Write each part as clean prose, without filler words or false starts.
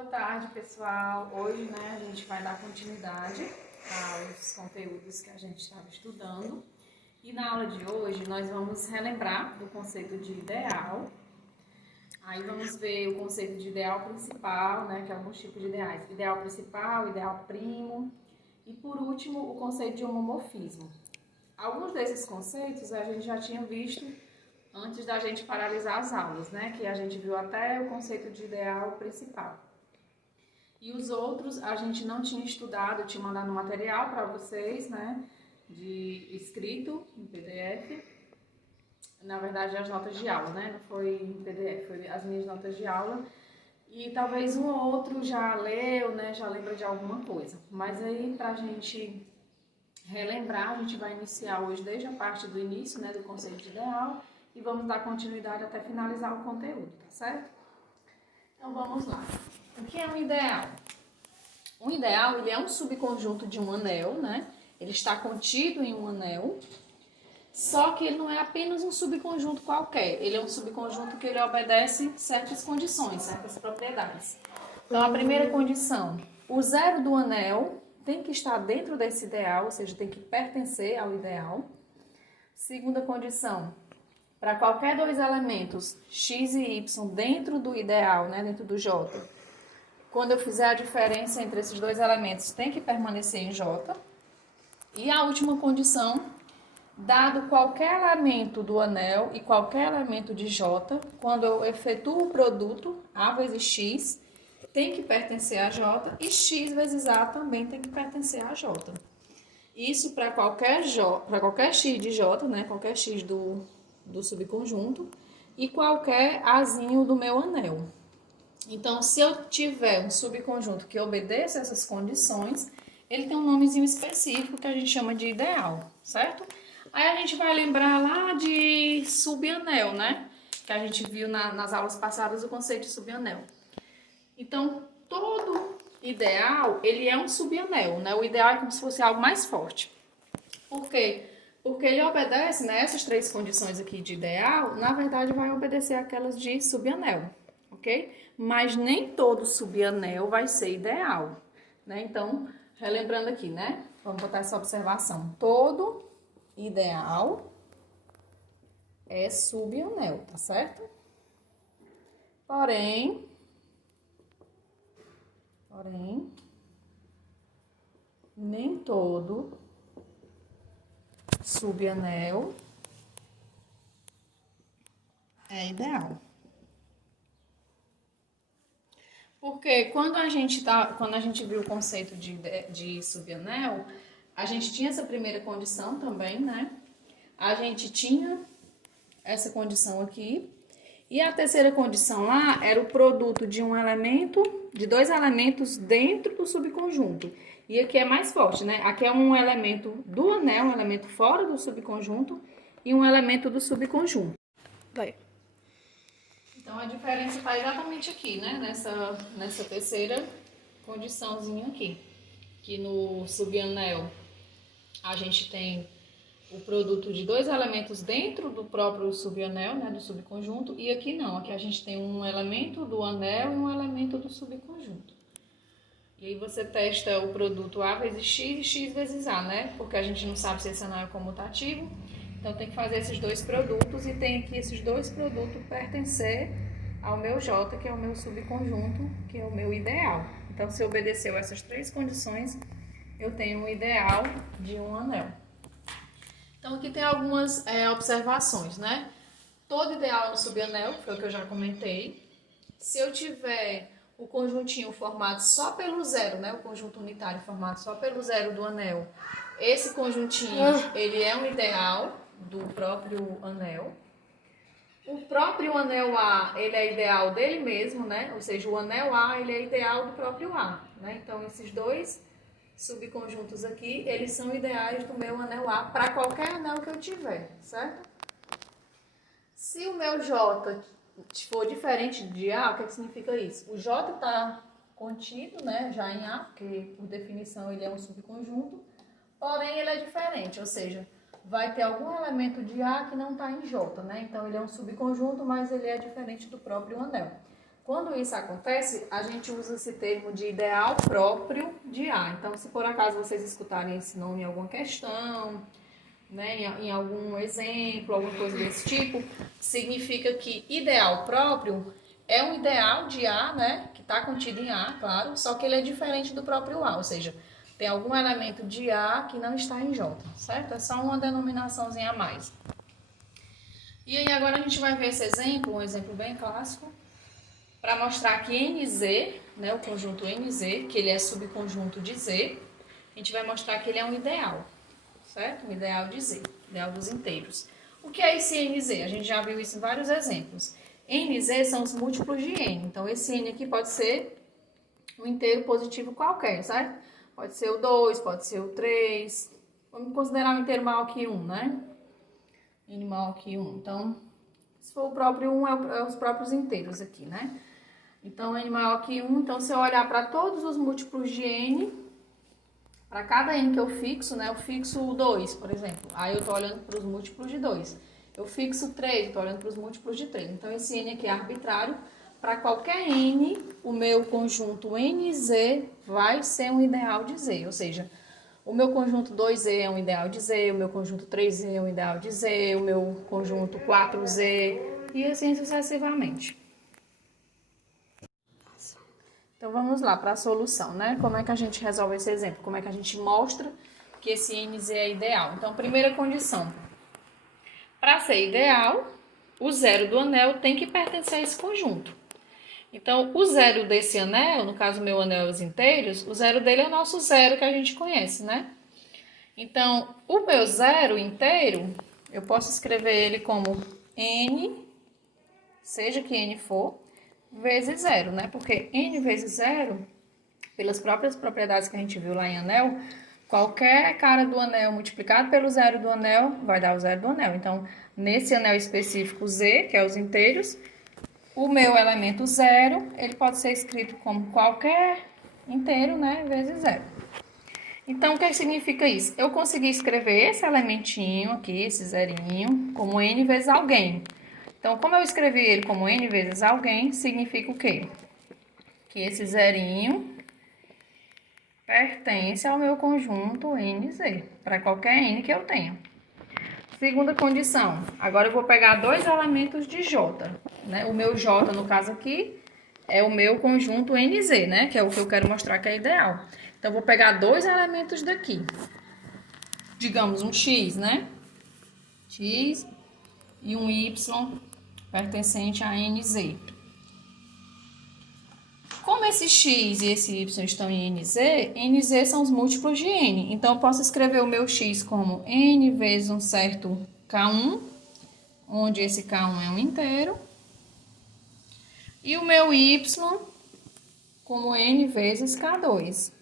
Boa tarde, pessoal. Hoje, a gente vai dar continuidade aos conteúdos que a gente estava estudando. E na aula de hoje, nós vamos relembrar do conceito de ideal. Aí vamos ver o conceito de ideal principal, que é alguns tipos de ideais. Ideal principal, ideal primo. E por último, o conceito de homomorfismo. Alguns desses conceitos a gente já tinha visto antes da gente paralisar as aulas, que a gente viu até o conceito de ideal principal. E os outros a gente não tinha estudado, eu tinha mandado um material para vocês, de escrito em PDF. Na verdade, as notas de aula, não foi em PDF, foi as minhas notas de aula. E talvez um ou outro já leu, já lembra de alguma coisa. Mas aí, pra gente relembrar, a gente vai iniciar hoje desde a parte do início, do conceito de ideal, e vamos dar continuidade até finalizar o conteúdo, tá certo? Então vamos lá. O que é um ideal? Um ideal, ele é um subconjunto de um anel, Ele está contido em um anel, só que ele não é apenas um subconjunto qualquer. Ele é um subconjunto que ele obedece certas condições, certas propriedades. Então, a primeira condição, o zero do anel tem que estar dentro desse ideal, ou seja, tem que pertencer ao ideal. Segunda condição, para qualquer dois elementos, x e y, dentro do ideal, dentro do J, quando eu fizer a diferença entre esses dois elementos, tem que permanecer em J. E a última condição, dado qualquer elemento do anel e qualquer elemento de J, quando eu efetuo o produto, A vezes X, tem que pertencer a J, e X vezes A também tem que pertencer a J. Isso para qualquer X de J, qualquer X do subconjunto, e qualquer Azinho do meu anel. Então, se eu tiver um subconjunto que obedeça essas condições, ele tem um nomezinho específico que a gente chama de ideal, certo? Aí a gente vai lembrar lá de subanel, Que a gente viu nas aulas passadas o conceito de subanel. Então, todo ideal, ele é um subanel, O ideal é como se fosse algo mais forte. Por quê? Porque ele obedece, essas três condições aqui de ideal, na verdade vai obedecer aquelas de subanel, ok? Mas nem todo subanel vai ser ideal, Então, relembrando aqui, Vamos botar essa observação. Todo ideal é subanel, tá certo? Porém, nem todo subanel é ideal. Porque quando a gente viu o conceito de subanel, a gente tinha essa primeira condição também, A gente tinha essa condição aqui. E a terceira condição lá era o produto de de dois elementos dentro do subconjunto. E aqui é mais forte, Aqui é um elemento do anel, um elemento fora do subconjunto e um elemento do subconjunto. Vai. Então, a diferença está exatamente aqui, Nessa terceira condiçãozinha aqui. Que no subanel a gente tem o produto de dois elementos dentro do próprio subanel, do subconjunto. E aqui não, aqui a gente tem um elemento do anel e um elemento do subconjunto. E aí você testa o produto A vezes X e X vezes A, Porque a gente não sabe se esse anel é comutativo. Então, tem que fazer esses dois produtos e tem aqui esses dois produtos pertencer ao meu J, que é o meu subconjunto, que é o meu ideal. Então, se obedeceu essas três condições, eu tenho um ideal de um anel. Então, aqui tem algumas observações, Todo ideal no subanel, que foi o que eu já comentei. Se eu tiver o conjuntinho formado só pelo zero, o conjunto unitário formado só pelo zero do anel, esse conjuntinho, ele é um ideal do próprio anel. O próprio anel A, ele é ideal dele mesmo, Ou seja, o anel A, ele é ideal do próprio A, Então, esses dois subconjuntos aqui, eles são ideais do meu anel A para qualquer anel que eu tiver, certo? Se o meu J for diferente de A, o que significa isso? O J está contido, já em A, porque por definição ele é um subconjunto, porém ele é diferente, ou seja, vai ter algum elemento de A que não está em J, Então ele é um subconjunto, mas ele é diferente do próprio anel. Quando isso acontece, a gente usa esse termo de ideal próprio de A. Então, se por acaso vocês escutarem esse nome em alguma questão, né, em algum exemplo, alguma coisa desse tipo, significa que ideal próprio é um ideal de A, né, que está contido em A, claro, só que ele é diferente do próprio A, ou seja, tem algum elemento de A que não está em J, certo? É só uma denominaçãozinha a mais. E aí agora a gente vai ver esse exemplo, um exemplo bem clássico, para mostrar que NZ, né, o conjunto NZ, que ele é subconjunto de Z, a gente vai mostrar que ele é um ideal, certo? Um ideal de Z, ideal dos inteiros. O que é esse NZ? A gente já viu isso em vários exemplos. NZ são os múltiplos de N, então esse N aqui pode ser um inteiro positivo qualquer, certo? Pode ser o 2, pode ser o 3, vamos considerar um inteiro maior que 1, né? N maior que 1, então, se for o próprio 1, é os próprios inteiros aqui, né? Então, N maior que 1, então se eu olhar para todos os múltiplos de N, para cada N que eu fixo, né? Eu fixo o 2, por exemplo, aí eu tô olhando para os múltiplos de 2. Eu fixo 3, eu tô olhando para os múltiplos de 3. Então, esse N aqui é arbitrário. Para qualquer N, o meu conjunto NZ vai ser um ideal de Z, ou seja, o meu conjunto 2Z é um ideal de Z, o meu conjunto 3Z é um ideal de Z, o meu conjunto 4Z e assim sucessivamente. Então vamos lá para a solução, né? Como é que a gente resolve esse exemplo? Como é que a gente mostra que esse NZ é ideal? Então, primeira condição. Para ser ideal, o zero do anel tem que pertencer a esse conjunto. Então, o zero desse anel, no caso meu anel é os inteiros, o zero dele é o nosso zero que a gente conhece, né? Então, o meu zero inteiro, eu posso escrever ele como n, seja que n for, vezes zero, né? Porque n vezes zero, pelas próprias propriedades que a gente viu lá em anel, qualquer cara do anel multiplicado pelo zero do anel vai dar o zero do anel. Então, nesse anel específico z, que é os inteiros, o meu elemento zero, ele pode ser escrito como qualquer inteiro, né, vezes zero. Então, o que significa isso? Eu consegui escrever esse elementinho aqui, esse zerinho, como n vezes alguém. Então, como eu escrevi ele como n vezes alguém, significa o quê? Que esse zerinho pertence ao meu conjunto NZ, para qualquer n que eu tenha. Segunda condição, agora eu vou pegar dois elementos de J, né? O meu J, no caso aqui, é o meu conjunto NZ, né? Que é o que eu quero mostrar que é ideal. Então, eu vou pegar dois elementos daqui. Digamos, um X, né? X e um Y pertencente a NZ. Como esse X e esse Y estão em NZ, NZ são os múltiplos de N. Então, eu posso escrever o meu X como N vezes um certo K1, onde esse K1 é um inteiro. E o meu Y como N vezes K2.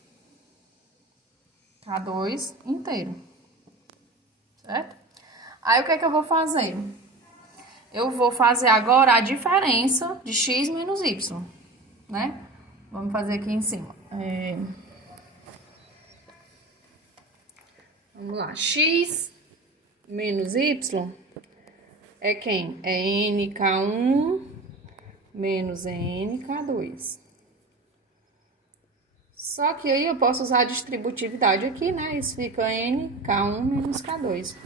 K2 inteiro. Certo? Aí, o que é que eu vou fazer? Eu vou fazer agora a diferença de X menos Y, né? Vamos fazer aqui em cima. Vamos lá. X menos Y é quem? É NK1 menos NK2. Só que aí eu posso usar a distributividade aqui, né? Isso fica NK1 menos K2.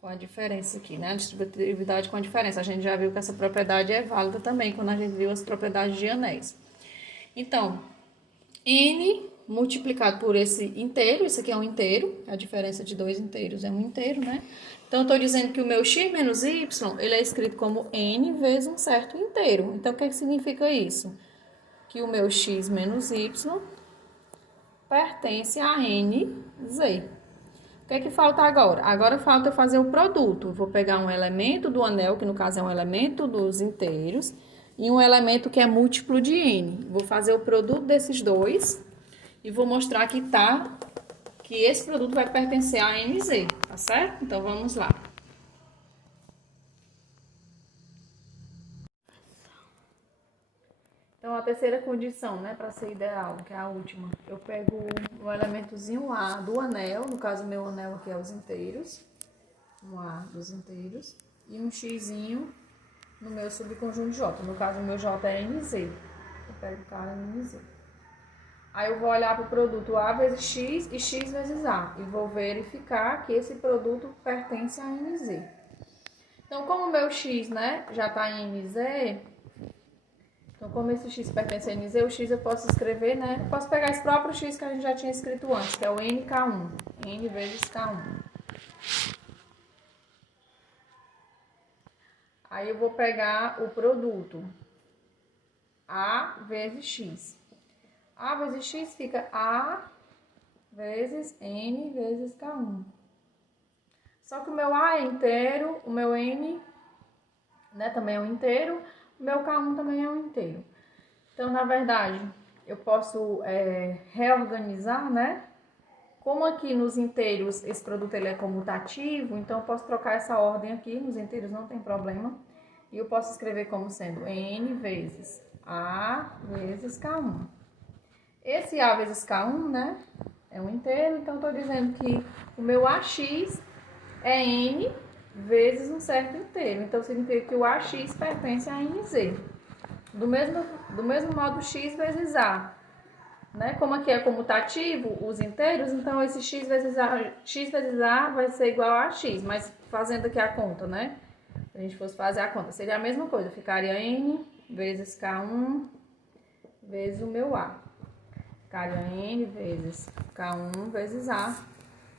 Com a diferença aqui, né? A distributividade com a diferença. A gente já viu que essa propriedade é válida também quando a gente viu as propriedades de anéis. Então, N multiplicado por esse inteiro, isso aqui é um inteiro, a diferença de dois inteiros é um inteiro, né? Então, eu estou dizendo que o meu x menos y, ele é escrito como N vezes um certo inteiro. Então, o que significa isso? Que o meu x menos y pertence a NZ. O que é que falta agora? Agora falta fazer o produto. Vou pegar um elemento do anel, que no caso é um elemento dos inteiros, e um elemento que é múltiplo de N. Vou fazer o produto desses dois e vou mostrar que esse produto vai pertencer a NZ, tá certo? Então, vamos lá. Então, a terceira condição, né, para ser ideal, que é a última, eu pego o elementozinho A do anel, no caso, meu anel aqui é os inteiros, um A dos inteiros, e um xzinho no meu subconjunto J. No caso, o meu J é NZ. Eu pego K e NZ. Aí eu vou olhar para o produto A vezes X e X vezes A. E vou verificar que esse produto pertence a NZ. Então, como o meu X, né, já está em NZ, então como esse X pertence a NZ, o X eu posso escrever, né, eu posso pegar esse próprio X que a gente já tinha escrito antes, que é o NK1. N vezes K1. Aí eu vou pegar o produto A vezes X. A vezes X fica A vezes N vezes K1. Só que o meu A é inteiro, o meu N, né, também é um inteiro, o meu K1 também é um inteiro. Então, na verdade, eu posso reorganizar, né? Como aqui nos inteiros esse produto ele é comutativo, então eu posso trocar essa ordem aqui, nos inteiros não tem problema. E eu posso escrever como sendo N vezes A vezes K1. Esse A vezes K1, né, é um inteiro, então estou dizendo que o meu AX é N vezes um certo inteiro. Então, significa que o AX pertence a NZ. Do mesmo modo, X vezes A. Né? Como aqui é comutativo, os inteiros, então esse X vezes A vai ser igual a X. Mas fazendo aqui a conta, né? Se a gente fosse fazer a conta, seria a mesma coisa. Ficaria N vezes K1 vezes o meu A. Ficaria N vezes K1 vezes A.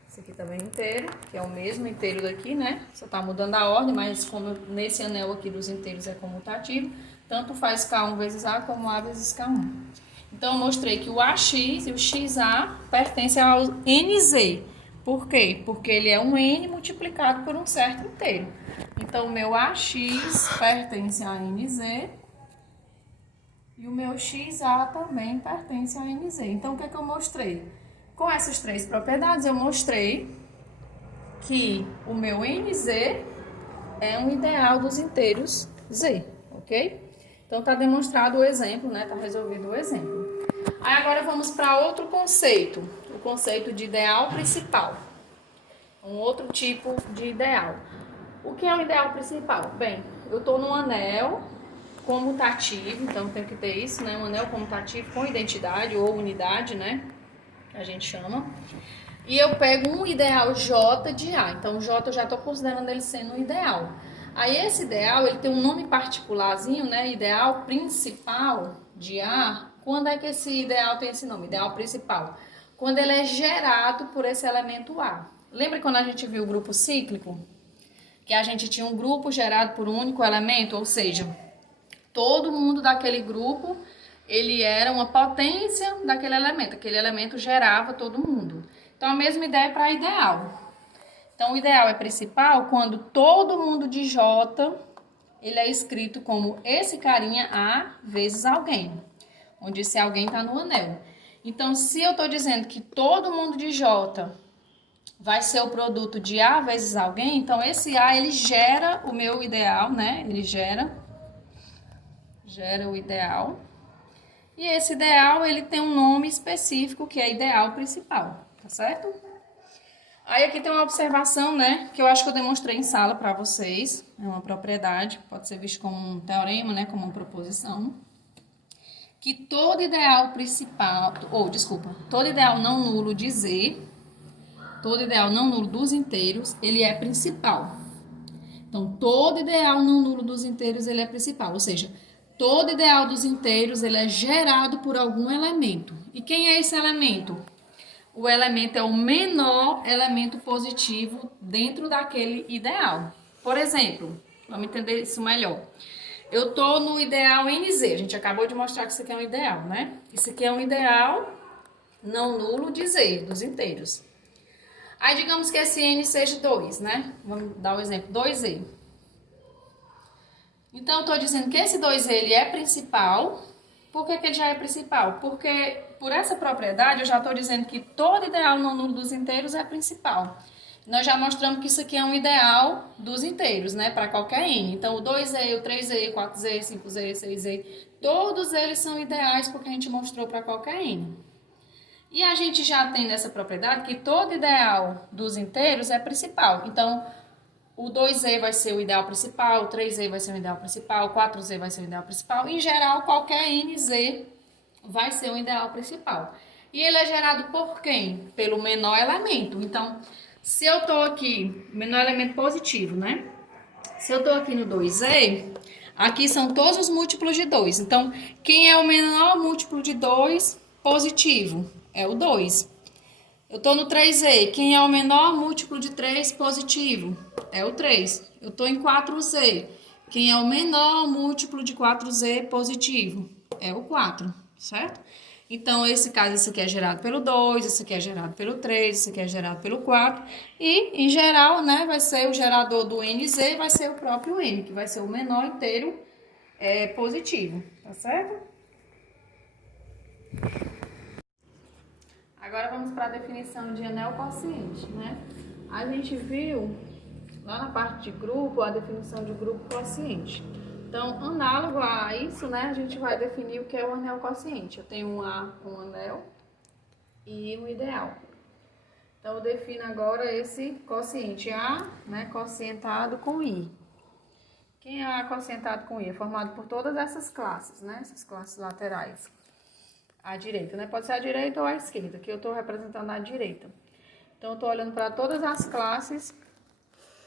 Esse aqui também é inteiro, que é o mesmo inteiro daqui, né? Só tá mudando a ordem, mas como nesse anel aqui dos inteiros é comutativo, tanto faz K1 vezes A como A vezes K1. Então, eu mostrei que o AX e o XA pertencem ao NZ. Por quê? Porque ele é um N multiplicado por um certo inteiro. Então, o meu AX pertence a NZ e o meu XA também pertence a NZ. Então, o que é que eu mostrei? Com essas três propriedades, eu mostrei que o meu NZ é um ideal dos inteiros Z, ok? Então, tá demonstrado o exemplo, né? Tá resolvido o exemplo. Aí, agora vamos para outro conceito, o conceito de ideal principal. Um outro tipo de ideal. O que é o ideal principal? Bem, eu estou num anel comutativo, então tem que ter isso, né? Um anel comutativo com identidade ou unidade, né? A gente chama. E eu pego um ideal J de A. Então, o J eu já estou considerando ele sendo um ideal. Aí, esse ideal, ele tem um nome particularzinho, né? Ideal principal de A. Quando é que esse ideal tem esse nome? Ideal principal. Quando ele é gerado por esse elemento A. Lembra quando a gente viu o grupo cíclico? Que a gente tinha um grupo gerado por um único elemento, ou seja, todo mundo daquele grupo, ele era uma potência daquele elemento. Aquele elemento gerava todo mundo. Então, a mesma ideia é para ideal. Então, o ideal é principal quando todo mundo de J, ele é escrito como esse carinha A vezes alguém. Onde esse alguém está no anel. Então, se eu estou dizendo que todo mundo de J vai ser o produto de A vezes alguém, então esse A, ele gera o meu ideal, né? Ele gera o ideal. E esse ideal, ele tem um nome específico, que é ideal principal, tá certo? Aí aqui tem uma observação, né, que eu acho que eu demonstrei em sala para vocês. É uma propriedade, pode ser visto como um teorema, né, como uma proposição. Que todo ideal principal, todo ideal não nulo de Z, todo ideal não nulo dos inteiros, ele é principal. Então, todo ideal não nulo dos inteiros, ele é principal, ou seja, todo ideal dos inteiros, ele é gerado por algum elemento. E quem é esse elemento? O elemento é o menor elemento positivo dentro daquele ideal. Por exemplo, vamos entender isso melhor. Eu estou no ideal NZ, a gente acabou de mostrar que isso aqui é um ideal, né? Isso aqui é um ideal não nulo de Z, dos inteiros. Aí, digamos que esse N seja 2, né? Vamos dar um exemplo, 2Z. Então, eu estou dizendo que esse 2Z ele é principal. Por que ele já é principal? Porque, por essa propriedade, eu já estou dizendo que todo ideal não nulo dos inteiros é principal. Nós já mostramos que isso aqui é um ideal dos inteiros, né? Para qualquer N. Então, o 2Z, o 3Z, o 4Z, 5Z, 6Z, todos eles são ideais porque a gente mostrou para qualquer N. E a gente já tem nessa propriedade que todo ideal dos inteiros é principal. Então, o 2Z vai ser o ideal principal, o 3Z vai ser o ideal principal, o 4Z vai ser o ideal principal. Em geral, qualquer NZ vai ser o ideal principal. E ele é gerado por quem? Pelo menor elemento. Então, se eu estou aqui, menor elemento positivo, né? Se eu estou aqui no 2Z, aqui são todos os múltiplos de 2. Então, quem é o menor múltiplo de 2 positivo? É o 2. Eu estou no 3Z. Quem é o menor múltiplo de 3 positivo? É o 3. Eu estou em 4Z. Quem é o menor múltiplo de 4Z positivo? É o 4, certo? Então, esse caso, esse aqui é gerado pelo 2, esse aqui é gerado pelo 3, esse aqui é gerado pelo 4. E, em geral, né, vai ser o gerador do NZ, vai ser o próprio N, que vai ser o menor inteiro positivo, tá certo? Agora vamos para a definição de anel quociente, né? A gente viu lá na parte de grupo a definição de grupo quociente. Então, análogo a isso, né, a gente vai definir o que é o anel quociente. Eu tenho um anel e um ideal. Então, eu defino agora esse quociente A, né, quocientado com I. Quem é A quocientado com I? É formado por todas essas classes, né, essas classes laterais. À direita, né? Pode ser à direita ou à esquerda, que eu estou representando à direita. Então, eu estou olhando para todas as classes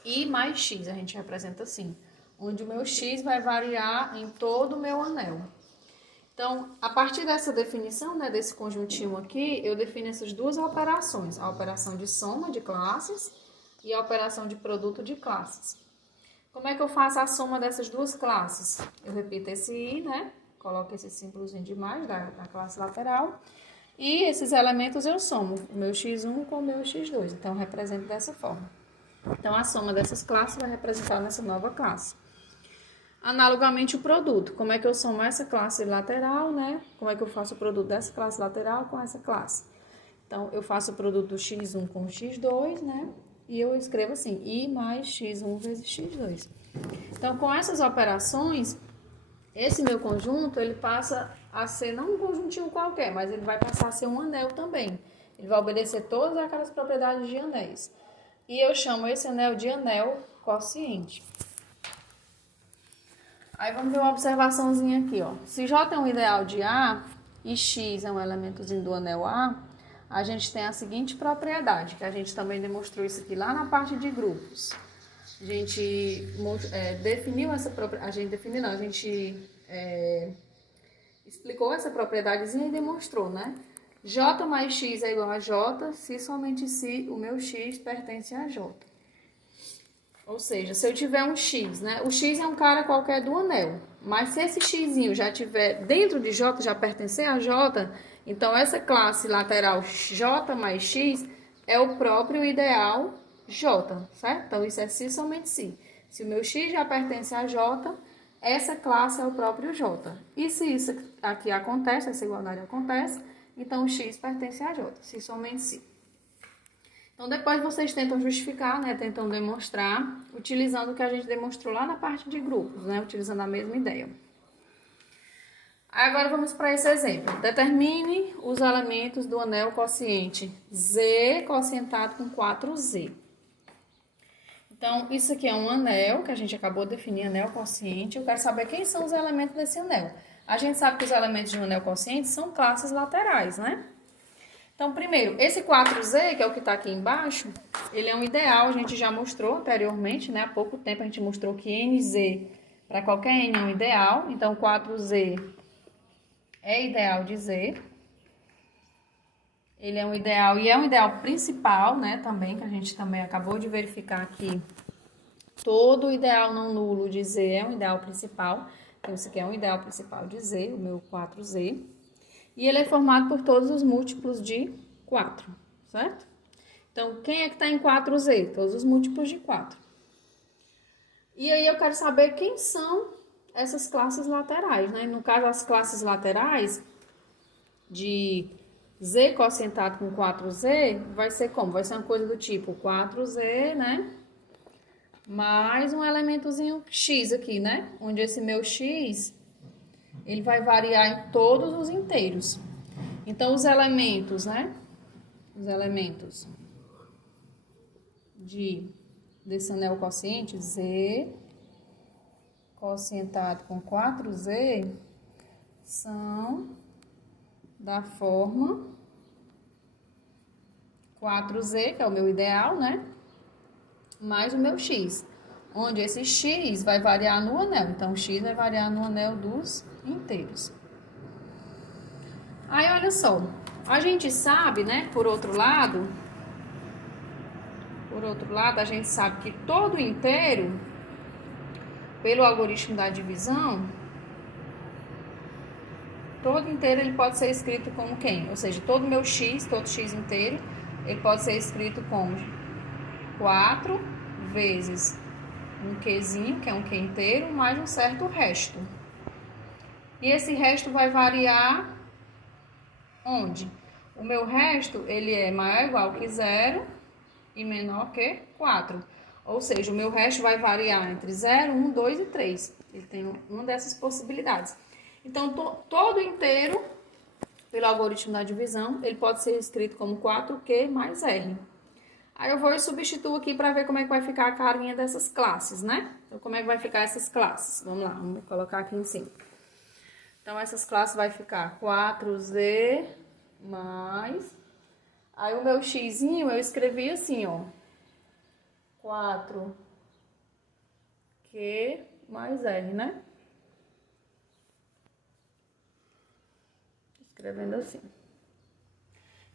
I mais X, a gente representa assim, onde o meu X vai variar em todo o meu anel. Então, a partir dessa definição, né, desse conjuntinho aqui, eu defino essas duas operações, a operação de soma de classes e a operação de produto de classes. Como é que eu faço a soma dessas duas classes? Eu repito esse I, né? Coloco esse símbolozinho de mais da classe lateral. E esses elementos eu somo o meu x1 com o meu x2. Então, eu represento dessa forma. Então, a soma dessas classes vai representar nessa nova classe. Analogamente, o produto. Como é que eu somo essa classe lateral, né? Como é que eu faço o produto dessa classe lateral com essa classe? Então, eu faço o produto do x1 com o x2, né? E eu escrevo assim, I mais x1 vezes x2. Então, com essas operações, esse meu conjunto, ele passa a ser não um conjuntinho qualquer, mas ele vai passar a ser um anel também. Ele vai obedecer todas aquelas propriedades de anéis. E eu chamo esse anel de anel quociente. Aí vamos ver uma observaçãozinha aqui, ó. Se J é um ideal de A e X é um elementozinho do anel a gente tem a seguinte propriedade, que a gente também demonstrou isso aqui lá na parte de grupos. A gente definiu essa propriedade, a gente explicou essa propriedadezinha e demonstrou, né? J mais X é igual a J, se somente se o meu X pertence a J. Ou seja, se eu tiver um X, né? O X é um cara qualquer do anel. Mas se esse Xzinho já tiver dentro de J, já pertencer a J, então essa classe lateral J mais X é o próprio ideal J, certo? Então, isso é se somente se. Se o meu X já pertence a J, essa classe é o próprio J. E se isso aqui acontece, essa igualdade acontece, então o X pertence a J, se somente se. Então, depois vocês tentam justificar, né, tentam demonstrar, utilizando o que a gente demonstrou lá na parte de grupos, né, utilizando a mesma ideia. Agora, vamos para esse exemplo. Determine os elementos do anel quociente Z quocientado com 4Z. Então, isso aqui é um anel, que a gente acabou de definir, anel quociente. Eu quero saber quem são os elementos desse anel. A gente sabe que os elementos de um anel quociente são classes laterais, né? Então, primeiro, esse 4Z, que é o que está aqui embaixo, ele é um ideal, a gente já mostrou anteriormente, né? Há pouco tempo a gente mostrou que NZ, para qualquer N, é um ideal. Então, 4Z é ideal de Z. Ele é um ideal, e é um ideal principal, né? Também, que a gente também acabou de verificar aqui. Todo ideal não nulo de Z é um ideal principal. Então, esse aqui é um ideal principal de Z, o meu 4Z. E ele é formado por todos os múltiplos de 4, certo? Então, quem é que está em 4Z? Todos os múltiplos de 4. E aí, eu quero saber quem são essas classes laterais, né? No caso, as classes laterais de Z quocientado com 4Z, vai ser como? Vai ser uma coisa do tipo 4Z, né? Mais um elementozinho X aqui, né? Onde esse meu X... ele vai variar em todos os inteiros. Então, os elementos, né? Os elementos de desse anel quociente, Z, quocientado com 4Z, são da forma 4Z, que é o meu ideal, né? Mais o meu X, onde esse X vai variar no anel. Então, o X vai variar no anel dos inteiros. Aí, olha só, a gente sabe, né, por outro lado, a gente sabe que todo inteiro, pelo algoritmo da divisão, todo inteiro ele pode ser escrito como quem? Ou seja, todo meu X, todo X inteiro, ele pode ser escrito como 4 vezes um Qzinho, que é um Q inteiro, mais um certo resto. E esse resto vai variar onde? O meu resto, ele é maior ou igual que 0 e menor que 4. Ou seja, o meu resto vai variar entre 0, 1, 2 e 3. Ele tem uma dessas possibilidades. Então, todo inteiro, pelo algoritmo da divisão, ele pode ser escrito como 4Q mais R. Aí eu vou e substituo aqui para ver como é que vai ficar a carinha dessas classes, né? Então, como é que vai ficar essas classes? Vamos lá, vamos colocar aqui em cima. Então, essas classes vai ficar 4Z mais... Aí, o meu xzinho eu escrevi assim, ó. 4Q mais R, né? Escrevendo assim.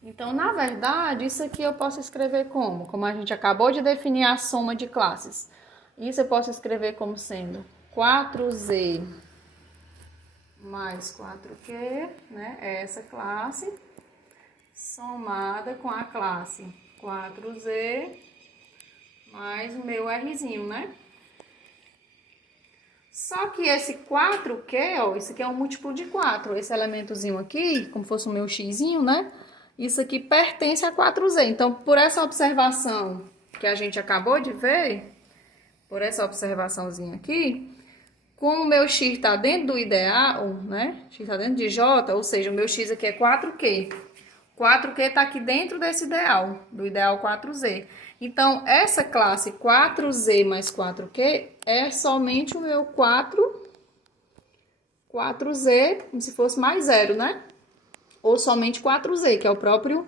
Então, na verdade, isso aqui eu posso escrever como? Como a gente acabou de definir a soma de classes. Isso eu posso escrever como sendo 4Z mais 4Q, né? É essa classe, somada com a classe 4Z mais o meu Rzinho, né? Só que esse 4Q, ó, isso aqui é um múltiplo de 4. Esse elementozinho aqui, como fosse o meu xzinho, né? Isso aqui pertence a 4Z. Então, por essa observação que a gente acabou de ver, por essa observaçãozinha aqui, como o meu x está dentro do ideal, né? X está dentro de J, ou seja, o meu x aqui é 4Q. 4Q está aqui dentro desse ideal, do ideal 4Z. Então, essa classe 4Z mais 4Q é somente o meu 4Z, como se fosse mais 0, né? Ou somente 4Z, que é o próprio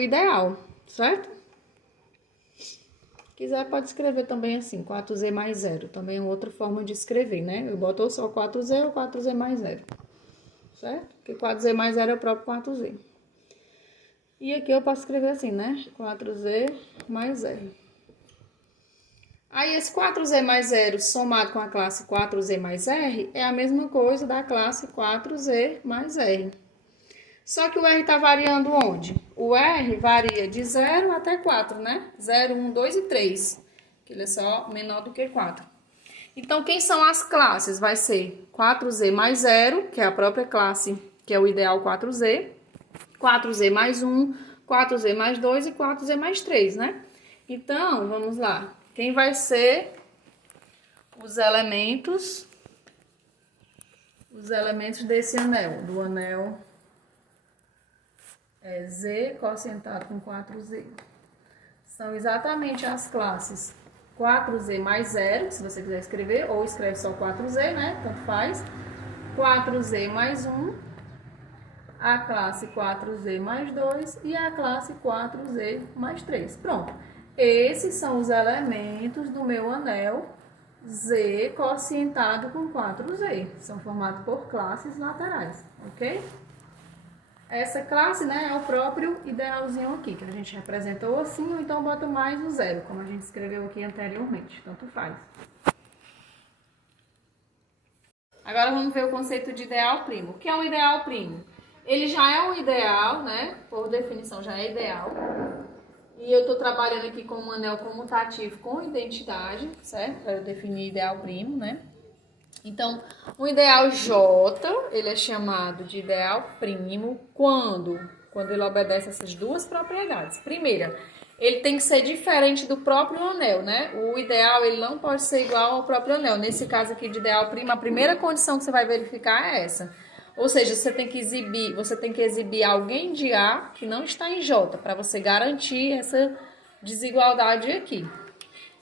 ideal, certo? Se quiser, pode escrever também assim, 4Z mais 0. Também é outra forma de escrever, né? Eu boto só 4Z ou 4Z mais 0, certo? Porque 4Z mais 0 é o próprio 4Z. E aqui eu posso escrever assim, né? 4Z mais R. Aí, esse 4Z mais 0 somado com a classe 4Z mais R é a mesma coisa da classe 4Z mais R. Só que o R está variando onde? O R varia de 0 até 4, né? 0, 1, 2 e 3. Que ele é só menor do que 4. Então, quem são as classes? Vai ser 4Z mais 0, que é a própria classe, que é o ideal 4Z. 4Z mais 1, 4Z mais 2 e 4Z mais 3, né? Então, vamos lá. Quem vai ser os elementos desse anel? Do anel Z quocientado com 4Z. São exatamente as classes 4Z mais 0, se você quiser escrever, ou escreve só 4Z, né? Tanto faz. 4Z mais 1. A classe 4Z mais 2 e a classe 4Z mais 3. Pronto. Esses são os elementos do meu anel Z quocientado com 4Z. São formados por classes laterais, ok? Essa classe, né, é o próprio idealzinho aqui, que a gente representou assim, ou então bota mais o 0, como a gente escreveu aqui anteriormente. Tanto faz. Agora vamos ver o conceito de ideal primo. O que é um ideal primo? Ele já é um ideal, né? Por definição, já é ideal. E eu estou trabalhando aqui com um anel comutativo com identidade, certo? Para eu definir ideal primo, né? Então, o ideal J, ele é chamado de ideal primo quando ele obedece essas duas propriedades. Primeira, ele tem que ser diferente do próprio anel, né? O ideal, ele não pode ser igual ao próprio anel. Nesse caso aqui de ideal primo, a primeira condição que você vai verificar é essa. Ou seja, você tem que exibir alguém de A que não está em J, para você garantir essa desigualdade aqui.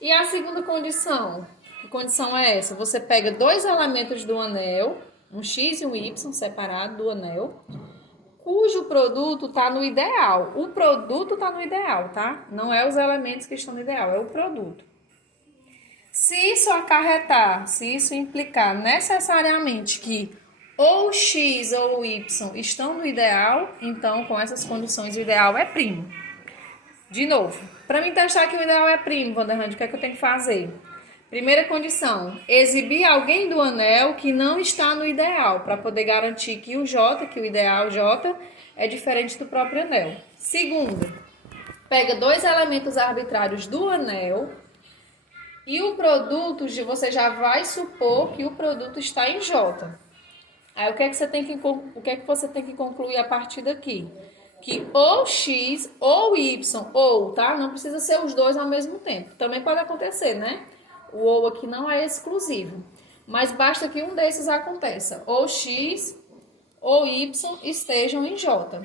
E a segunda condição? Que condição é essa? Você pega dois elementos do anel, um X e um Y separado do anel, cujo produto está no ideal. O produto está no ideal, tá? Não é os elementos que estão no ideal, é o produto. Se isso acarretar, se isso implicar necessariamente que ou X ou Y estão no ideal, então com essas condições o ideal é primo. De novo, para mim testar que o ideal é primo, Vanderlande, o que é que eu tenho que fazer? Primeira condição, exibir alguém do anel que não está no ideal, para poder garantir que o J, que o ideal J, é diferente do próprio anel. Segunda, pega dois elementos arbitrários do anel e o produto, você já vai supor que o produto está em J. Aí o que é que você tem que concluir a partir daqui? Que ou X ou Y, ou, tá? Não precisa ser os dois ao mesmo tempo. Também pode acontecer, né? O ou aqui não é exclusivo. Mas basta que um desses aconteça. Ou X ou Y estejam em J.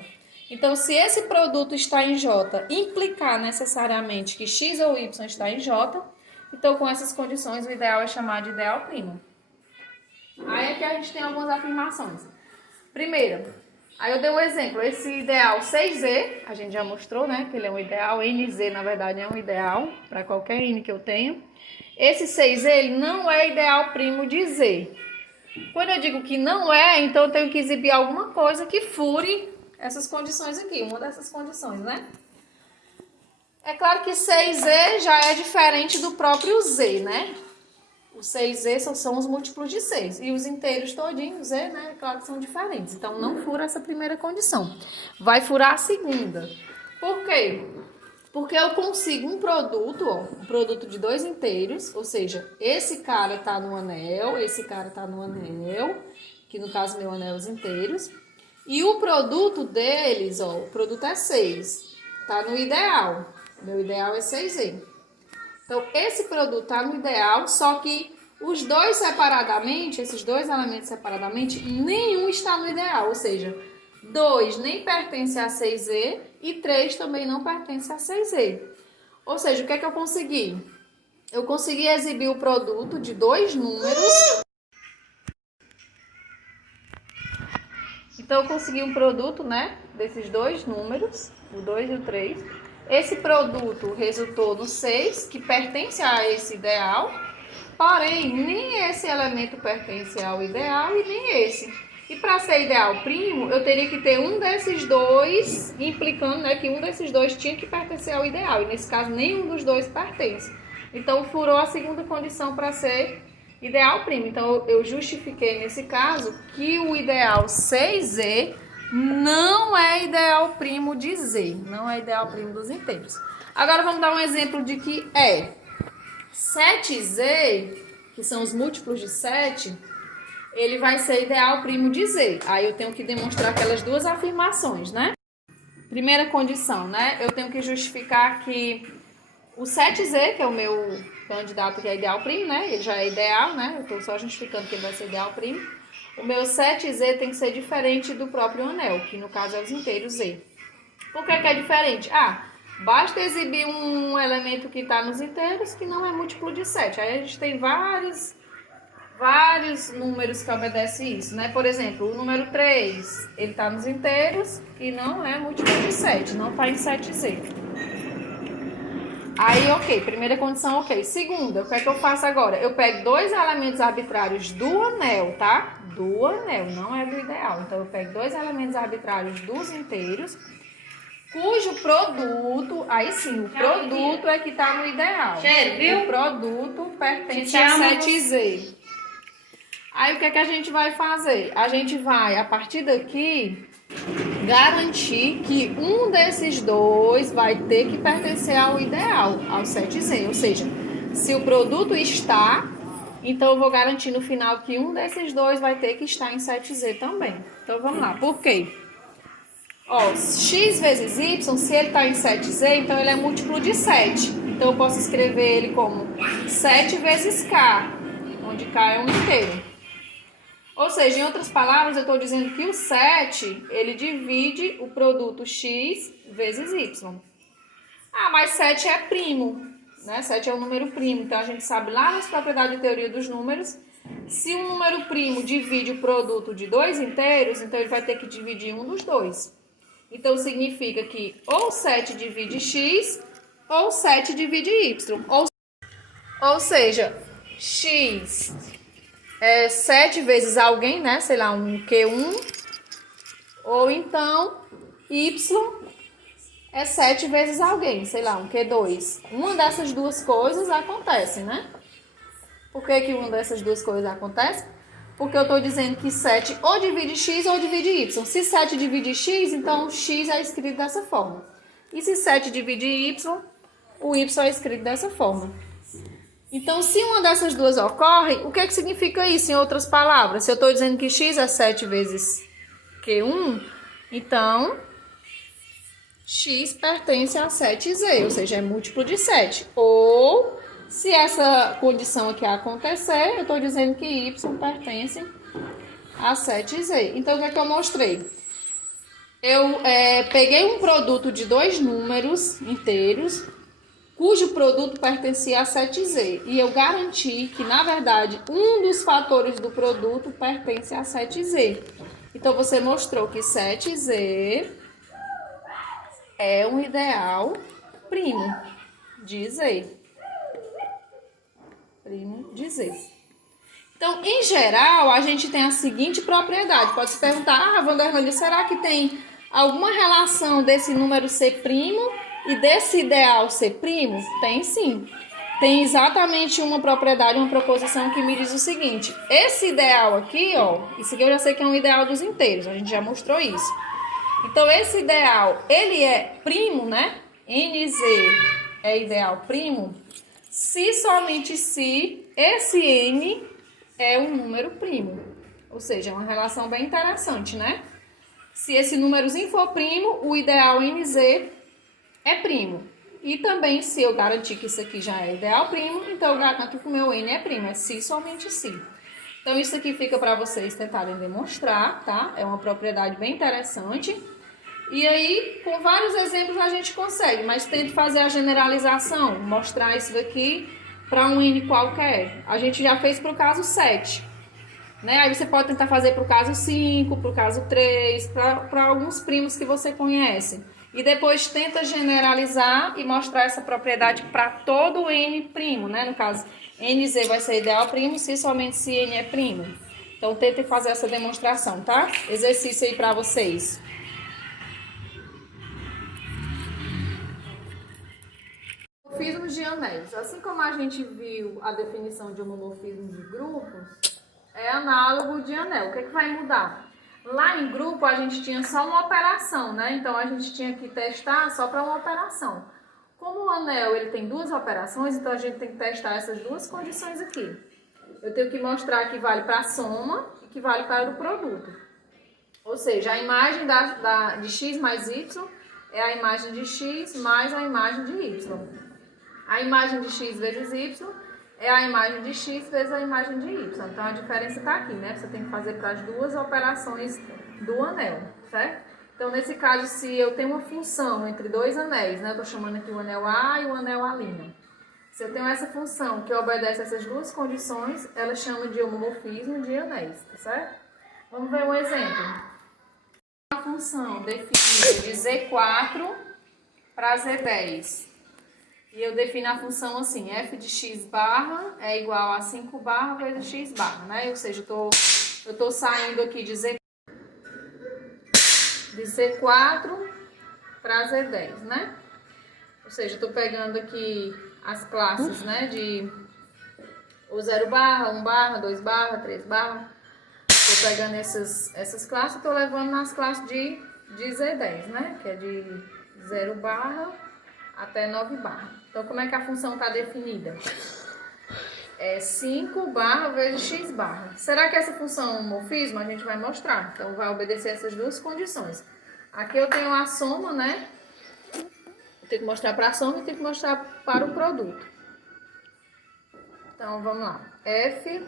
Então, se esse produto está em J, implicar necessariamente que X ou Y está em J, então com essas condições o ideal é chamar de ideal primo. Aí aqui a gente tem algumas afirmações. Primeiro, aí eu dei um exemplo, esse ideal 6Z, a gente já mostrou, né, que ele é um ideal, NZ na verdade é um ideal, para qualquer N que eu tenho. Esse 6Z, ele não é ideal primo de Z. Quando eu digo que não é, então eu tenho que exibir alguma coisa que fure essas condições aqui, uma dessas condições, né? É claro que 6Z já é diferente do próprio Z, né? Os 6Z são os múltiplos de 6. E os inteiros todinhos, Z, né? É claro que são diferentes. Então, não fura essa primeira condição. Vai furar a segunda. Por quê? Porque eu consigo um produto, ó, um produto de dois inteiros. Ou seja, esse cara tá no anel, esse cara tá no anel. Que no caso, meu anel é os inteiros. E o produto deles, ó, o produto é 6. Tá no ideal. Meu ideal é 6Z. Então, esse produto está no ideal, só que os dois separadamente, esses dois elementos separadamente, nenhum está no ideal. Ou seja, 2 nem pertence a 6Z e 3 também não pertence a 6Z. Ou seja, o que é que eu consegui? Eu consegui exibir o produto de dois números. Então, eu consegui um produto, né, desses dois números, o 2 e o 3. Esse produto resultou no 6, que pertence a esse ideal, porém, nem esse elemento pertence ao ideal e nem esse. E para ser ideal primo, eu teria que ter um desses dois, implicando, né, que um desses dois tinha que pertencer ao ideal, e nesse caso nenhum dos dois pertence. Então, furou a segunda condição para ser ideal primo. Então, eu justifiquei nesse caso que o ideal 6Z não é ideal primo de Z, não é ideal primo dos inteiros. Agora vamos dar um exemplo de que é 7Z, que são os múltiplos de 7, ele vai ser ideal primo de Z. Aí eu tenho que demonstrar aquelas duas afirmações, né? Primeira condição, né? Eu tenho que justificar que o 7Z, que é o meu candidato que é ideal primo, né? Ele já é ideal, né? Eu estou só justificando que ele vai ser ideal primo. O meu 7Z tem que ser diferente do próprio anel, que no caso é os inteiros Z. Por que é diferente? Basta exibir um elemento que está nos inteiros que não é múltiplo de 7. Aí a gente tem vários números que obedecem isso, né? Por exemplo, o número 3, ele está nos inteiros e não é múltiplo de 7, não está em 7Z. Aí, ok, primeira condição, ok. Segunda, o que é que eu faço agora? Eu pego dois elementos arbitrários do anel, tá? Do anel, não é do ideal. Então, eu pego dois elementos arbitrários dos inteiros, cujo produto, aí sim, o produto é que tá no ideal. O produto pertence a 7Z. Aí, o que é que a gente vai fazer? A gente vai, a partir daqui, garantir que um desses dois vai ter que pertencer ao ideal, ao 7Z. Ou seja, se o produto está, então eu vou garantir no final que um desses dois vai ter que estar em 7Z também. Então vamos lá, por quê? Ó, x vezes y, se ele está em 7Z, então ele é múltiplo de 7. Então eu posso escrever ele como 7 vezes k, onde k é um inteiro. Ou seja, em outras palavras, eu estou dizendo que o 7, ele divide o produto x vezes y. Mas 7 é primo. né? 7 é um número primo, então a gente sabe lá nas propriedades de teoria dos números, se um número primo divide o produto de dois inteiros, então ele vai ter que dividir um dos dois. Então significa que ou 7 divide x, ou 7 divide y. Ou seja, x é 7 vezes alguém, né? Sei lá, um Q1. Ou então, y é 7 vezes alguém, sei lá, um Q2. Uma dessas duas coisas acontece, né? Por que uma dessas duas coisas acontece? Porque eu estou dizendo que 7 ou divide x ou divide y. Se 7 divide x, então x é escrito dessa forma. E se 7 divide y, o y é escrito dessa forma. Então, se uma dessas duas ocorre, o que significa isso em outras palavras? Se eu estou dizendo que x é 7 vezes Q1, então x pertence a 7z, ou seja, é múltiplo de 7. Ou, se essa condição aqui acontecer, eu estou dizendo que y pertence a 7z. Então, o que é que eu mostrei? Eu peguei um produto de dois números inteiros, cujo produto pertencia a 7z. E eu garanti que, na verdade, um dos fatores do produto pertence a 7z. Então, você mostrou que 7z é um ideal primo de z. Primo de z. Então, em geral, a gente tem a seguinte propriedade. Pode se perguntar, Vanderlândia, será que tem alguma relação desse número ser primo e desse ideal ser primo? Tem sim. Tem exatamente uma propriedade, uma proposição que me diz o seguinte. Esse ideal aqui, ó, isso aqui eu já sei que é um ideal dos inteiros, a gente já mostrou isso. Então, esse ideal, ele é primo, né? NZ é ideal primo, se somente se esse N é um número primo. Ou seja, é uma relação bem interessante, né? Se esse númerozinho for primo, o ideal NZ é primo. E também, se eu garantir que isso aqui já é ideal primo, então eu garanto que o meu N é primo, é se somente se. Então, isso aqui fica para vocês tentarem demonstrar, tá? É uma propriedade bem interessante. E aí, com vários exemplos a gente consegue, mas tente fazer a generalização, mostrar isso daqui para um N qualquer. A gente já fez para o caso 7, né? Aí você pode tentar fazer para o caso 5, para o caso 3, para alguns primos que você conhece. E depois tenta generalizar e mostrar essa propriedade para todo o N primo, né? No caso, NZ vai ser ideal primo se somente se N é primo. Então, tente fazer essa demonstração, tá? Exercício aí para vocês. Homomorfismos de anéis. Assim como a gente viu a definição de homomorfismo de grupos, é análogo de anel. O que é que vai mudar? Lá em grupo a gente tinha só uma operação, né? Então a gente tinha que testar só para uma operação. Como o anel ele tem duas operações, então a gente tem que testar essas duas condições aqui. Eu tenho que mostrar que vale para a soma e que vale para o produto. Ou seja, a imagem de x mais y é a imagem de x mais a imagem de y. A imagem de x vezes y é a imagem de x vezes a imagem de y. Então, a diferença está aqui, né? Você tem que fazer para as duas operações do anel, certo? Então, nesse caso, se eu tenho uma função entre dois anéis, né? Eu estou chamando aqui o anel A e o anel A'. Se eu tenho essa função que obedece a essas duas condições, ela chama de homomorfismo de anéis, tá certo? Vamos ver um exemplo. A função definida de Z4 para Z10. E eu defino a função assim, f de x barra é igual a 5 barra vezes x barra, né? Ou seja, eu tô saindo aqui de Z4 para Z10, né? Ou seja, eu tô pegando aqui as classes, né? De o 0 barra, 1 barra, 2 barra, 3 barra. Tô pegando essas classes e tô levando nas classes de Z10, né? Que é de 0 barra até 9 barra. Então, como é que a função está definida? É 5 barra vezes x barra. Será que essa função é um homomorfismo? A gente vai mostrar. Então, vai obedecer essas duas condições. Aqui eu tenho a soma, né? Eu tenho que mostrar para a soma e tenho que mostrar para o produto. Então, vamos lá. F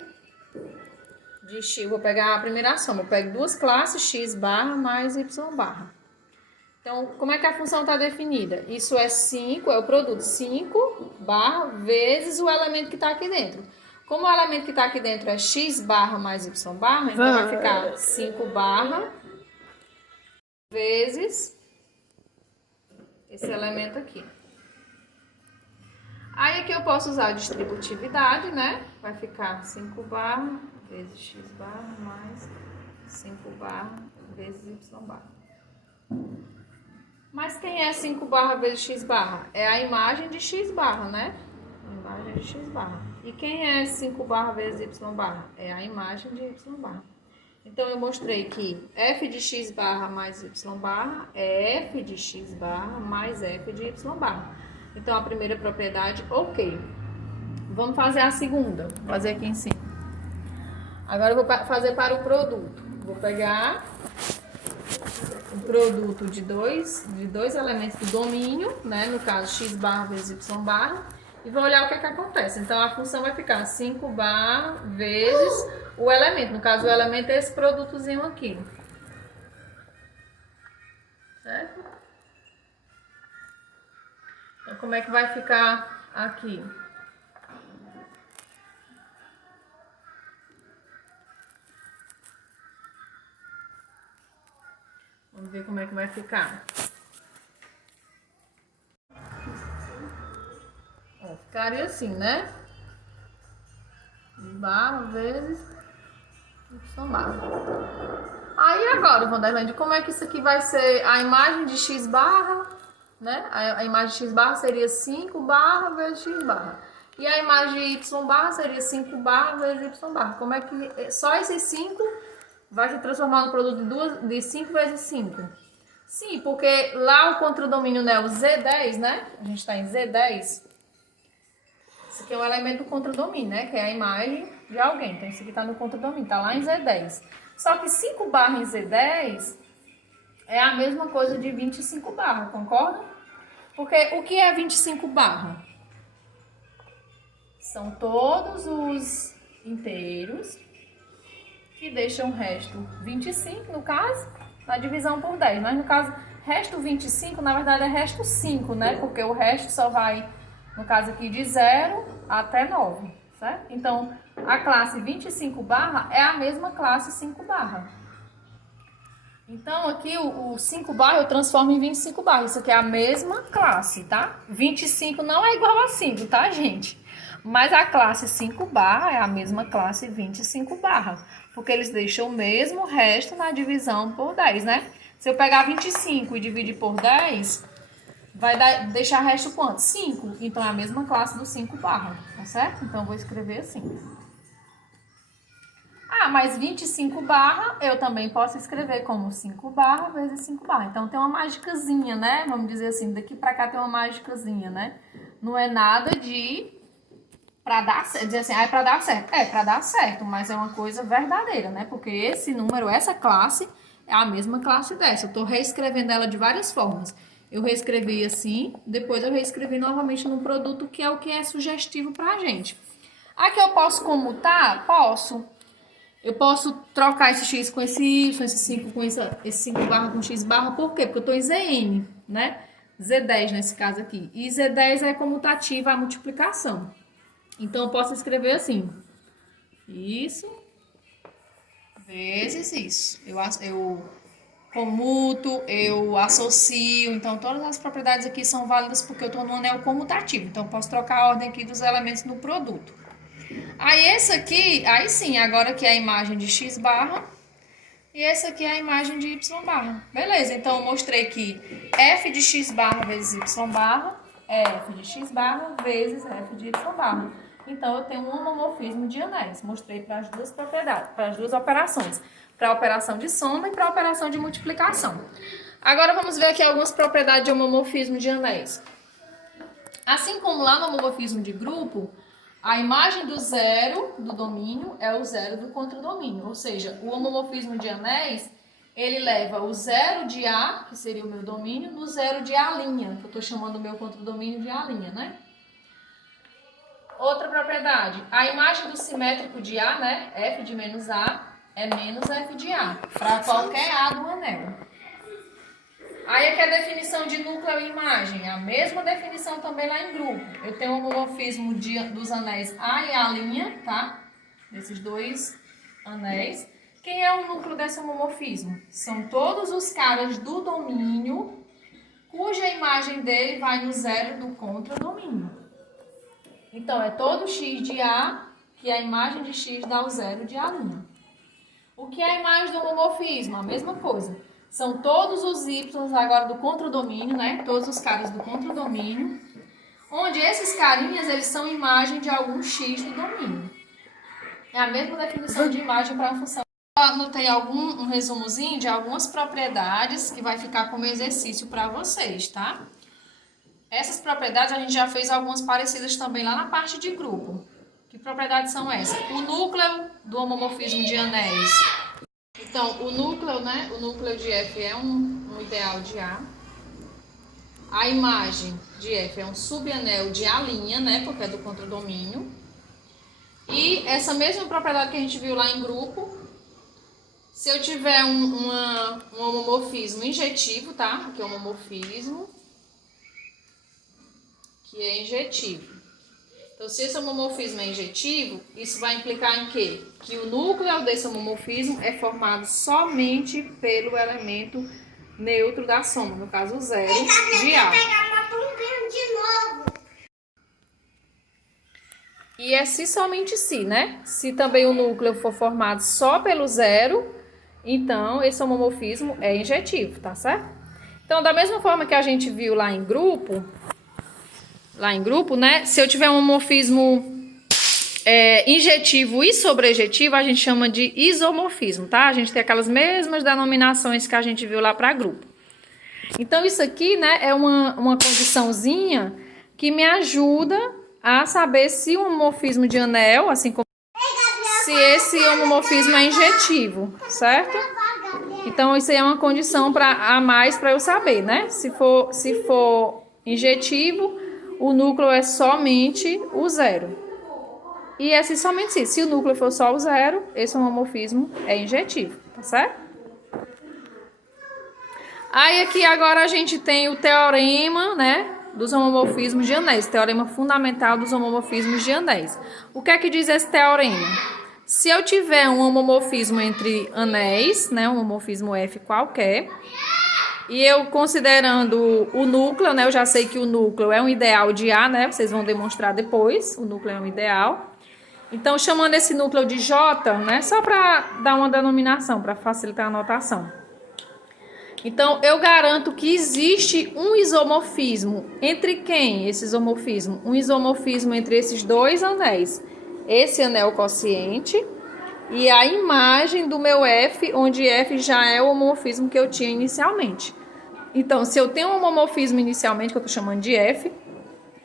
de x, vou pegar a primeira soma. Eu pego duas classes, x barra mais y barra. Então, como é que a função está definida? Isso é 5, é o produto 5 barra vezes o elemento que está aqui dentro. Como o elemento que está aqui dentro é x barra mais y barra, então vai ficar 5 barra vezes esse elemento aqui. Aí aqui eu posso usar a distributividade, né? Vai ficar 5 barra vezes x barra mais 5 barra vezes y barra. Mas quem é 5 barra vezes x barra? É a imagem de x barra, né? A imagem de x barra. E quem é 5 barra vezes y barra? É a imagem de y barra. Então, eu mostrei que f de x barra mais y barra é f de x barra mais f de y barra. Então, a primeira propriedade, ok. Vamos fazer a segunda. Vou fazer aqui em cima. Agora, eu vou fazer para o produto. Vou pegar o produto de dois elementos do domínio, né? No caso, x barra vezes y barra. E vou olhar o que é que acontece. Então, a função vai ficar 5 barra vezes o elemento. No caso, o elemento é esse produtozinho aqui. Certo? Então, como é que vai ficar aqui? Vamos ver como é que vai ficar. Ó, ficaria assim, né? Barra vezes y barra. Aí agora, Vanderlande, como é que isso aqui vai ser a imagem de x barra, né? A imagem de x barra seria 5 barra vezes x barra. E a imagem de y barra seria 5 barra vezes y barra. Como é que só esses 5 vai se transformar no produto de 5 vezes 5? Sim, porque lá o contradomínio, né, o Z10, né? A gente está em Z10. Esse aqui é o elemento do contradomínio, né? Que é a imagem de alguém. Então, esse aqui está no contradomínio, está lá em Z10. Só que 5 barra em Z10 é a mesma coisa de 25 barra, concorda? Porque o que é 25 barra? São todos os inteiros que deixam o resto 25, no caso, na divisão por 10. Mas, no caso, resto 25, na verdade, é resto 5, né? Porque o resto só vai... No caso aqui, de 0 até 9, certo? Então, a classe 25 barra é a mesma classe 5 barra. Então, aqui o 5 barra eu transformo em 25 barra. Isso aqui é a mesma classe, tá? 25 não é igual a 5, tá, gente? Mas a classe 5 barra é a mesma classe 25 barra. Porque eles deixam o mesmo resto na divisão por 10, né? Se eu pegar 25 e dividir por 10... vai deixar resto quanto? 5. Então, é a mesma classe do 5 barra, tá certo? Então, eu vou escrever assim. Ah, mas 25 barra eu também posso escrever como 5 barra vezes 5 barra. Então, tem uma mágicazinha, né? Vamos dizer assim, daqui pra cá tem uma mágicazinha, né? Não é nada de... pra dar certo. Dizer assim, é pra dar certo. É pra dar certo, mas é uma coisa verdadeira, né? Porque esse número, essa classe, é a mesma classe dessa. Eu tô reescrevendo ela de várias formas. Eu reescrevi assim, depois eu reescrevi novamente no produto, que é o que é sugestivo pra gente. Aqui eu posso comutar? Posso. Eu posso trocar esse x com esse y, esse 5 com esse 5 barra com x barra, por quê? Porque eu tô em Zn, né? Z10 nesse caso aqui. E Z10 é comutativa a multiplicação. Então, eu posso escrever assim. Isso vezes isso. Eu comuto, eu associo, então todas as propriedades aqui são válidas porque eu estou no anel comutativo, então eu posso trocar a ordem aqui dos elementos no produto. Aí esse aqui, aí sim, agora que é a imagem de x barra e esse aqui é a imagem de y barra. Beleza, então eu mostrei que f de x barra vezes y barra é f de x barra vezes f de y barra. Então eu tenho um homomorfismo de anéis, mostrei para as duas propriedades, para as duas operações. Para a operação de soma e para a operação de multiplicação. Agora vamos ver aqui algumas propriedades de homomorfismo de anéis. Assim como lá no homomorfismo de grupo, a imagem do zero do domínio é o zero do contradomínio. Ou seja, o homomorfismo de anéis, ele leva o zero de A, que seria o meu domínio, no zero de A', que eu estou chamando o meu contradomínio de A', né? Outra propriedade, a imagem do simétrico de A, né, f de menos A, é menos f de A, para qualquer A do anel. Aí aqui a definição de núcleo e imagem, a mesma definição também lá em grupo. Eu tenho o homomorfismo dos anéis A e A', tá? Desses dois anéis. Quem é o núcleo desse homomorfismo? São todos os caras do domínio, cuja imagem dele vai no zero do contradomínio. Então, é todo x de A, que a imagem de x dá o zero de A'. O que é a imagem do homomorfismo? A mesma coisa. São todos os y agora do contradomínio, né? Todos os caras do contradomínio, onde esses carinhas, eles são imagem de algum x do domínio. É a mesma definição de imagem para a função. Eu anotei um resumozinho de algumas propriedades que vai ficar como exercício para vocês, tá? Essas propriedades a gente já fez algumas parecidas também lá na parte de grupo. Que propriedades são essas? O núcleo do homomorfismo de anéis. Então, o núcleo, né? O núcleo de F é um ideal de A. A imagem de F é um subanel de A', né? Porque é do contradomínio. E essa mesma propriedade que a gente viu lá em grupo, se eu tiver um homomorfismo injetivo, tá? Aqui é um homomorfismo que é injetivo. Então, se esse homomorfismo é injetivo, isso vai implicar em quê? Que o núcleo desse homomorfismo é formado somente pelo elemento neutro da soma, no caso o zero de A. E é se somente se, né? Se também o núcleo for formado só pelo zero, então esse homomorfismo é injetivo, tá certo? Então, da mesma forma que a gente viu lá em grupo, né? Se eu tiver um homomorfismo injetivo e sobrejetivo, a gente chama de isomorfismo, tá? A gente tem aquelas mesmas denominações que a gente viu lá para grupo. Então, isso aqui, né, é uma condiçãozinha que me ajuda a saber se o homomorfismo de anel, assim como se esse homomorfismo é injetivo, certo? Então, isso aí é uma condição a mais para eu saber, né? Se for injetivo, o núcleo é somente o zero. E é somente se. Se o núcleo for só o zero, esse homomorfismo é injetivo, tá certo? Aí aqui agora a gente tem o teorema, né, dos homomorfismos de anéis. Teorema fundamental dos homomorfismos de anéis. O que é que diz esse teorema? Se eu tiver um homomorfismo entre anéis, né, um homomorfismo F qualquer, e eu considerando o núcleo, né, eu já sei que o núcleo é um ideal de A, né, vocês vão demonstrar depois, o núcleo é um ideal. Então, chamando esse núcleo de J, né, só para dar uma denominação, para facilitar a anotação. Então, eu garanto que existe um isomorfismo. Entre quem esse isomorfismo? Um isomorfismo entre esses dois anéis. Esse anel quociente e a imagem do meu F, onde F já é o homomorfismo que eu tinha inicialmente. Então, se eu tenho um homomorfismo inicialmente, que eu estou chamando de F,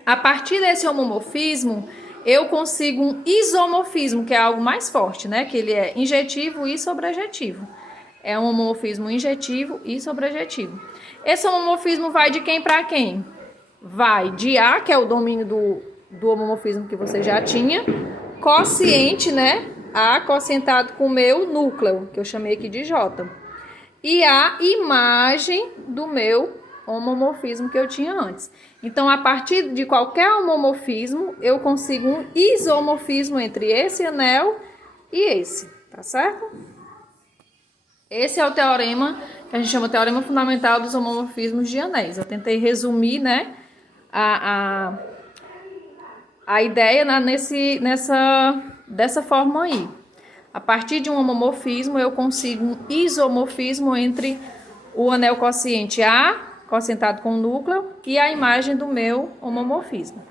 a partir desse homomorfismo, eu consigo um isomorfismo, que é algo mais forte, né? Que ele é injetivo e sobrejetivo. É um homomorfismo injetivo e sobrejetivo. Esse homomorfismo vai de quem para quem? Vai de A, que é o domínio do homomorfismo que você já tinha, quociente, né? A quocientado com o meu núcleo, que eu chamei aqui de J. E a imagem do meu homomorfismo que eu tinha antes. Então, a partir de qualquer homomorfismo, eu consigo um isomorfismo entre esse anel e esse, tá certo? Esse é o teorema que a gente chama de teorema fundamental dos homomorfismos de anéis. Eu tentei resumir, né, a ideia, né, dessa forma aí. A partir de um homomorfismo, eu consigo um isomorfismo entre o anel quociente A, quocientado com o núcleo, e a imagem do meu homomorfismo.